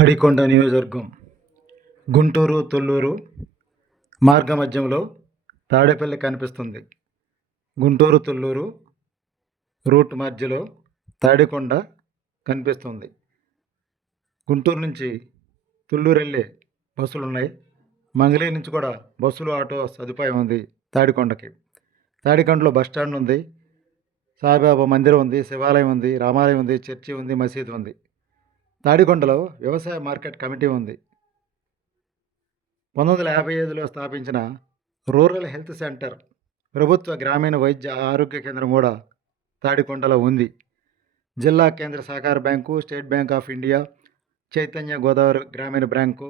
మాడికొండ నియోజకవర్గం గుంటూరు తొల్లూరు మార్గ మధ్యంలో తాడేపల్లి కనిపిస్తుంది. గుంటూరు తొల్లూరు రూట్ మధ్యలో తాడికొండ కనిపిస్తుంది. గుంటూరు నుంచి తుళ్ళూరు వెళ్ళే బస్సులు ఉన్నాయి. మంగళీ నుంచి కూడా బస్సులు ఆటో సదుపాయం ఉంది తాడికొండకి. తాడికొండలో బస్ స్టాండ్ ఉంది. సాయిబాబా మందిరం ఉంది శివాలయం ఉంది రామాలయం ఉంది చర్చి ఉంది మసీదు ఉంది. తాడికొండలో వ్యవసాయ మార్కెట్ కమిటీ ఉంది. పంతొమ్మిది వందల యాభై ఐదులో స్థాపించిన రూరల్ హెల్త్ సెంటర్ ప్రభుత్వ గ్రామీణ వైద్య ఆరోగ్య కేంద్రం కూడా తాడికొండలో ఉంది. జిల్లా కేంద్ర సహకార bank state bank of India Chaitanya Godavari Grameena bank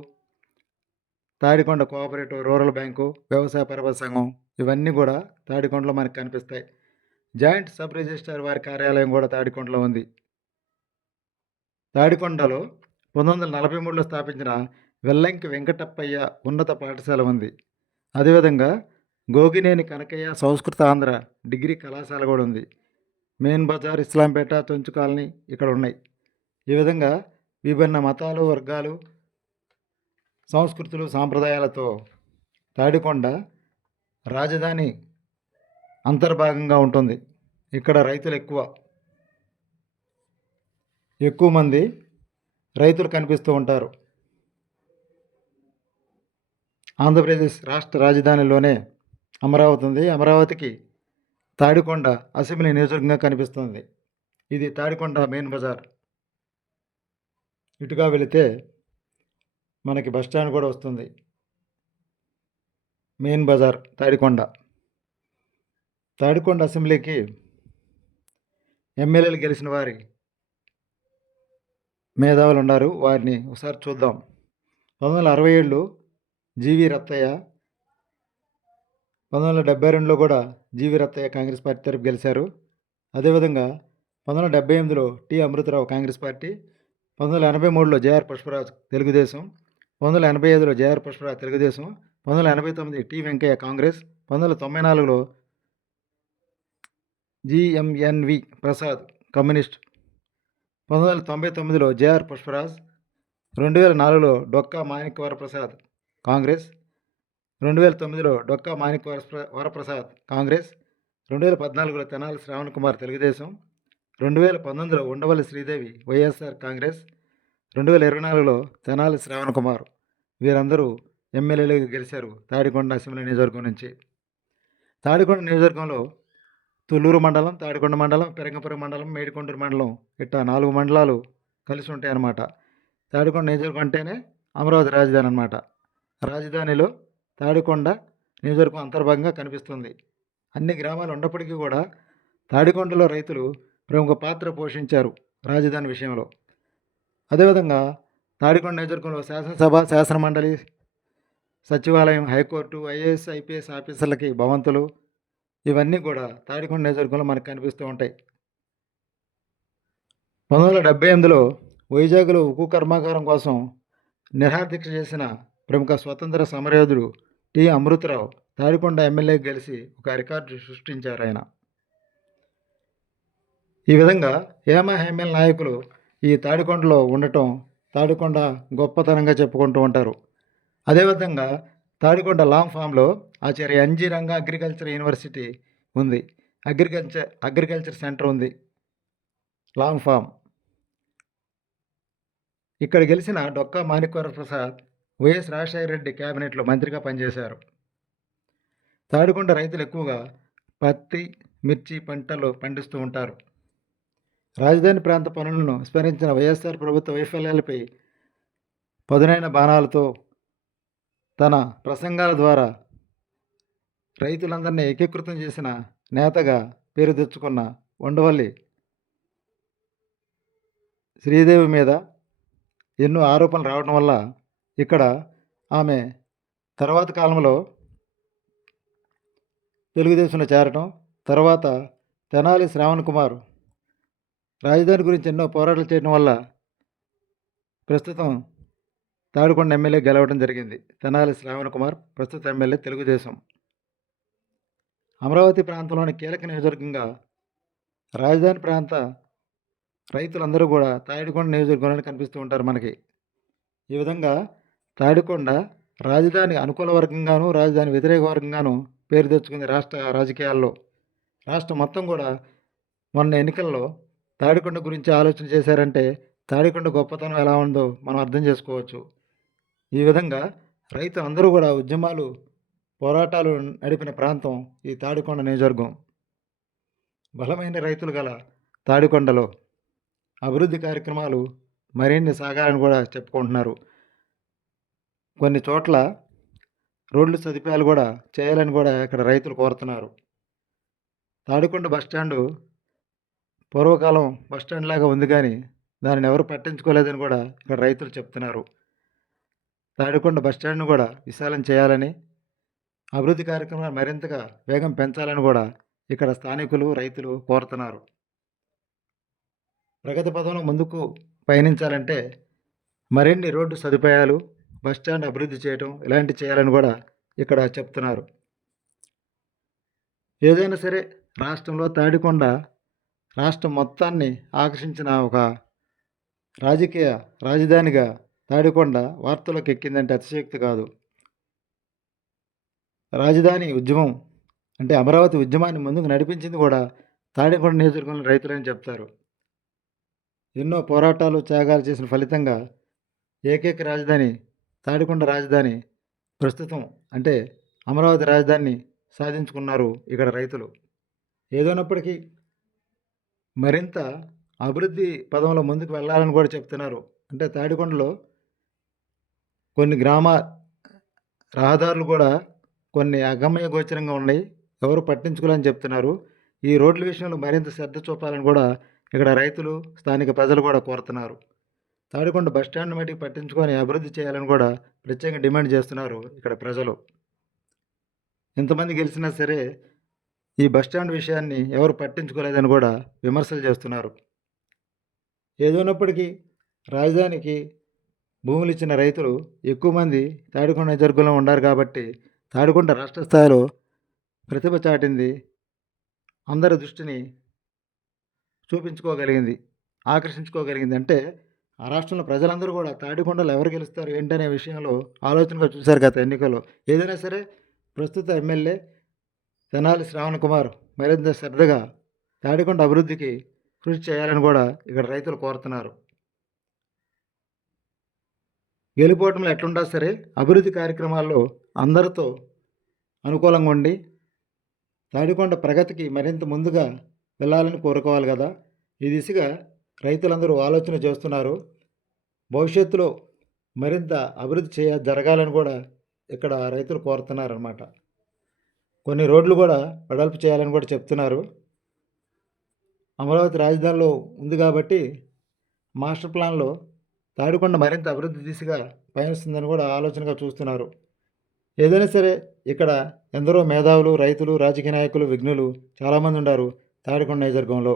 Tadikonda cooperative rural bank వ్యవసాయ పరపతి సంఘం ఇవన్నీ కూడా తాడికొండలో మనకు కనిపిస్తాయి. జాయింట్ సబ్ రిజిస్ట్రార్ వారి కార్యాలయం కూడా తాడికొండలో ఉంది. తాడికొండలో పంతొమ్మిది వందల నలభై మూడులో స్థాపించిన వెల్లంకి వెంకటప్పయ్య ఉన్నత పాఠశాల ఉంది. అదేవిధంగా గోగినేని కనకయ్య సంస్కృత ఆంధ్ర డిగ్రీ కళాశాల కూడా ఉంది. మెయిన్ బజార్ ఇస్లాంపేట తొంచు కాలనీ ఇక్కడ ఉన్నాయి. ఈ విధంగా విభిన్న మతాలు వర్గాలు సంస్కృతులు సాంప్రదాయాలతో తాడికొండ రాజధాని అంతర్భాగంగా ఉంటుంది. ఇక్కడ రైతులు ఎక్కువ. ఎక్కువ మంది రైతులు కనిపిస్తూ ఉంటారు. ఆంధ్రప్రదేశ్ రాష్ట్ర రాజధానిలోనే అమరావతి ఉంది అమరావతికి తాడికొండ అసెంబ్లీ నియోజకవర్గంగా కనిపిస్తుంది. ఇది తాడికొండ మెయిన్ బజార్. ఇటుగా వెళితే మనకి బస్ స్టాండ్ కూడా వస్తుంది. మెయిన్ బజార్ తాడికొండ. తాడికొండ అసెంబ్లీకి ఎమ్మెల్యేలు గెలిచిన వారి మేధావులు ఉన్నారు వారిని ఒకసారి చూద్దాం. పంతొమ్మిది వందల అరవై ఏళ్ళు జీవి రత్తయ్య పంతొమ్మిది వందల డెబ్బై రెండులో కూడా జీవి రత్తయ్య కాంగ్రెస్ పార్టీ తరపు గెలిచారు. అదేవిధంగా పంతొమ్మిది వందల డెబ్బై ఎనిమిదిలో టి అమృతరావు కాంగ్రెస్ పార్టీ పంతొమ్మిది వందల ఎనభై మూడులో జేఆర్ పుష్పరాజ్ తెలుగుదేశం పంతొమ్మిది వందల ఎనభై ఐదులో జేఆర్ పుష్పరాజ్ తెలుగుదేశం పంతొమ్మిది వందల ఎనభై తొమ్మిది టి వెంకయ్య కాంగ్రెస్ పంతొమ్మిది వందల తొంభై నాలుగులో జిఎంఎన్వి ప్రసాద్ కమ్యూనిస్ట్ పంతొమ్మిది వందల తొంభై తొమ్మిదిలో జేఆర్ పుష్పరాజ్ రెండు వేల నాలుగులో డొక్కా మాణిక్ వరప్రసాద్ కాంగ్రెస్ రెండు వేల తొమ్మిదిలో డొక్కా మాణిక్ వరప్రసాద్ కాంగ్రెస్ రెండు వేల పద్నాలుగులో తెనాలి శ్రావణ్ కుమార్ తెలుగుదేశం రెండు వేల పంతొమ్మిదిలో ఉండవల్లి శ్రీదేవి వైఎస్ఆర్ కాంగ్రెస్ రెండు వేల ఇరవై నాలుగులో తెనాలి శ్రావణ్ కుమార్ వీరందరూ ఎమ్మెల్యేలుగా గెలిచారు తాడికొండ అసెంబ్లీ నియోజకవర్గం నుంచి. తాడికొండ నియోజకవర్గంలో తుళ్ళూరు మండలం తాడికొండ మండలం పెరంగపురం మండలం మేడికొండూరు మండలం ఇట్లా నాలుగు మండలాలు కలిసి ఉంటాయి అన్నమాట. తాడికొండ నియోజకవర్గం అంటేనే అమరావతి రాజధాని అన్నమాట. రాజధానిలో తాడికొండ నియోజకవర్గం అంతర్భాగంగా కనిపిస్తుంది. అన్ని గ్రామాలు ఉన్నప్పటికీ కూడా తాడికొండలో రైతులు ప్రముఖ పాత్ర పోషించారు రాజధాని విషయంలో. అదేవిధంగా తాడికొండ నియోజకవర్గంలో శాసనసభ శాసన మండలి సచివాలయం హైకోర్టు ఐఏఎస్ ఐపీఎస్ ఆఫీసర్లకి భవంతులు ఇవన్నీ కూడా తాడికొండ నియోజకవర్గంలో మనకు కనిపిస్తూ ఉంటాయి. పంతొమ్మిది వందల డెబ్బై ఎనిమిదిలో వైజాగ్లో ఉక్కు కర్మాగారం కోసం నిరాదీక్ష చేసిన ప్రముఖ స్వతంత్ర సమరయోధుడు టి. అమృతరావు తాడికొండ ఎమ్మెల్యే కలిసి ఒక రికార్డు సృష్టించారు ఆయన. ఈ విధంగా హేమ హేమల్ నాయకులు ఈ తాడికొండలో ఉండటం తాడికొండ గొప్పతనంగా చెప్పుకుంటూ ఉంటారు. అదేవిధంగా తాడికొండ లాంగ్ ఫామ్లో Acharya NG Ranga agriculture university ఉంది. అగ్రికల్చర్ అగ్రికల్చర్ సెంటర్ ఉంది. Long farm. ఇక్కడ గెలిచిన డొక్కా మాణిక్వర ప్రసాద్ వైఎస్ రాజశేఖర రెడ్డి క్యాబినెట్లో మంత్రిగా పనిచేశారు. తాడికొండ రైతులు ఎక్కువగా పత్తి మిర్చి పంటలు పండిస్తూ ఉంటారు. రాజధాని ప్రాంత పనులను స్మరించిన వైఎస్ఆర్ ప్రభుత్వ వైఫల్యాలపై పదునైన బాణాలతో తన ప్రసంగాల ద్వారా రైతులందరినీ ఏకీకృతం చేసిన నేతగా పేరు తెచ్చుకున్న ఉండవల్లి శ్రీదేవి మీద ఎన్నో ఆరోపణలు రావడం వల్ల ఇక్కడ ఆమె తర్వాత కాలంలో తెలుగుదేశంలో చేరటం తర్వాత తెనాలి శ్రావణ్ కుమార్ రాజధాని గురించి ఎన్నో పోరాటాలు చేయడం వల్ల ప్రస్తుతం తాడికొండ ఎమ్మెల్యే గెలవడం జరిగింది. తెనాలి శ్రావణ్ కుమార్ ప్రస్తుత ఎమ్మెల్యే తెలుగుదేశం. అమరావతి ప్రాంతంలోని కీలక నియోజకవర్గంగా రాజధాని ప్రాంత రైతులందరూ కూడా తాడికొండ నియోజకవర్గంలో కనిపిస్తూ ఉంటారు మనకి. ఈ విధంగా తాడికొండ రాజధాని అనుకూల వర్గంగాను రాజధాని వ్యతిరేక వర్గంగాను పేరు తెచ్చుకుంది రాష్ట్ర రాజకీయాల్లో. రాష్ట్రం మొత్తం కూడా మొన్న ఎన్నికల్లో తాడికొండ గురించి ఆలోచన చేశారంటే తాడికొండ గొప్పతనం ఎలా ఉందో మనం అర్థం చేసుకోవచ్చు. ఈ విధంగా రైతు అందరూ కూడా ఉద్యమాలు పోరాటాలు నడిపిన ప్రాంతం ఈ తాడికొండ నియోజకవర్గం. బలమైన రైతులు గల తాడికొండలో అభివృద్ధి కార్యక్రమాలు మరిన్ని సాగాలని కూడా చెప్పుకుంటున్నారు. కొన్ని చోట్ల రోడ్లు సదుపాయాలు కూడా చేయాలని కూడా ఇక్కడ రైతులు కోరుతున్నారు. తాడికొండ బస్టాండు పూర్వకాలం బస్టాండ్ లాగా ఉంది కానీ దానిని ఎవరు పట్టించుకోలేదని కూడా ఇక్కడ రైతులు చెప్తున్నారు. తాడికొండ బస్టాండ్ను కూడా విశాలం చేయాలని అభివృద్ధి కార్యక్రమాలు మరింతగా వేగం పెంచాలని కూడా ఇక్కడ స్థానికులు రైతులు కోరుతున్నారు. ప్రగతి పదంలో ముందుకు పయనించాలంటే మరిన్ని రోడ్డు సదుపాయాలు బస్టాండ్ అభివృద్ధి చేయటం ఇలాంటి చేయాలని కూడా ఇక్కడ చెప్తున్నారు. ఏదైనా సరే రాష్ట్రంలో తాడికొండ రాష్ట్రం మొత్తాన్ని ఆకర్షించిన ఒక రాజకీయ రాజధానిగా తాడికొండ వార్తలకు ఎక్కిందంటే అతిశయక్తి కాదు. రాజధాని ఉద్యమం అంటే అమరావతి ఉద్యమాన్ని ముందుకు నడిపించింది కూడా తాడికొండ నియోజకవర్గంలో రైతులని చెప్తారు. ఎన్నో పోరాటాలు త్యాగాలు చేసిన ఫలితంగా ఏకైక రాజధాని తాడికొండ రాజధాని ప్రస్తుతం అంటే అమరావతి రాజధానిని సాధించుకున్నారు ఇక్కడ రైతులు. ఏదైనప్పటికీ మరింత అభివృద్ధి పదంలో ముందుకు వెళ్ళాలని కూడా చెప్తున్నారు. అంటే తాడికొండలో కొన్ని గ్రామ రహదారులు కూడా కొన్ని అగమ్య గోచరంగా ఉన్నాయి. ఎవరు పట్టించుకోలేని చెప్తున్నారు. ఈ రోడ్ల విషయంలో మరింత శ్రద్ధ చూపాలని కూడా ఇక్కడ రైతులు స్థానిక ప్రజలు కూడా కోరుతున్నారు. తాడికొండ బస్ స్టాండ్ మటుకు పట్టించుకొని అభివృద్ధి చేయాలని కూడా ప్రత్యేకంగా డిమాండ్ చేస్తున్నారు ఇక్కడ ప్రజలు. ఎంతమంది గెలిచినా సరే ఈ బస్ స్టాండ్ విషయాన్ని ఎవరు పట్టించుకోలేదని కూడా విమర్శలు చేస్తున్నారు. ఏదైనప్పటికీ రాజధానికి భూములు ఇచ్చిన రైతులు ఎక్కువ మంది తాడికొండ నిజర్గంలో ఉన్నారు కాబట్టి తాడికొండ రాష్ట్ర స్థాయిలో ప్రతిభ చాటింది. అందరి దృష్టిని చూపించుకోగలిగింది ఆకర్షించుకోగలిగింది. అంటే ఆ రాష్ట్రంలో ప్రజలందరూ కూడా తాడికొండలో ఎవరు గెలుస్తారు ఏంటనే విషయంలో ఆలోచనగా చూశారు గత ఎన్నికల్లో. ఏదైనా సరే ప్రస్తుత ఎమ్మెల్యే తెనాలి శ్రావణ్ కుమార్ మరింత శ్రద్ధగా తాడికొండ అభివృద్ధికి కృషి చేయాలని కూడా ఇక్కడ రైతులు కోరుతున్నారు. గెలుపోవటంలో ఎట్లుండా సరే అభివృద్ధి కార్యక్రమాల్లో అందరితో అనుకూలంగా ఉండి తాడికొండ ప్రగతికి మరింత ముందుగా వెళ్ళాలని కోరుకోవాలి కదా. ఈ దిశగా రైతులందరూ ఆలోచన చేస్తున్నారు. భవిష్యత్తులో మరింత అభివృద్ధి చేయ జరగాలని కూడా ఇక్కడ రైతులు కోరుతున్నారన్నమాట. కొన్ని రోడ్లు కూడా వెడల్పు చేయాలని కూడా చెప్తున్నారు. అమరావతి రాజధానిలో ఉంది కాబట్టి మాస్టర్ ప్లాన్లో తాడికొండ మరింత అభివృద్ధి దిశగా పయనిస్తుందని కూడా ఆలోచనగా చూస్తున్నారు. ఏదైనా సరే ఇక్కడ ఎందరో మేధావులు రైతులు రాజకీయ నాయకులు విఘ్నులు చాలామంది ఉన్నారు తాడికొండ నియోజకవర్గంలో.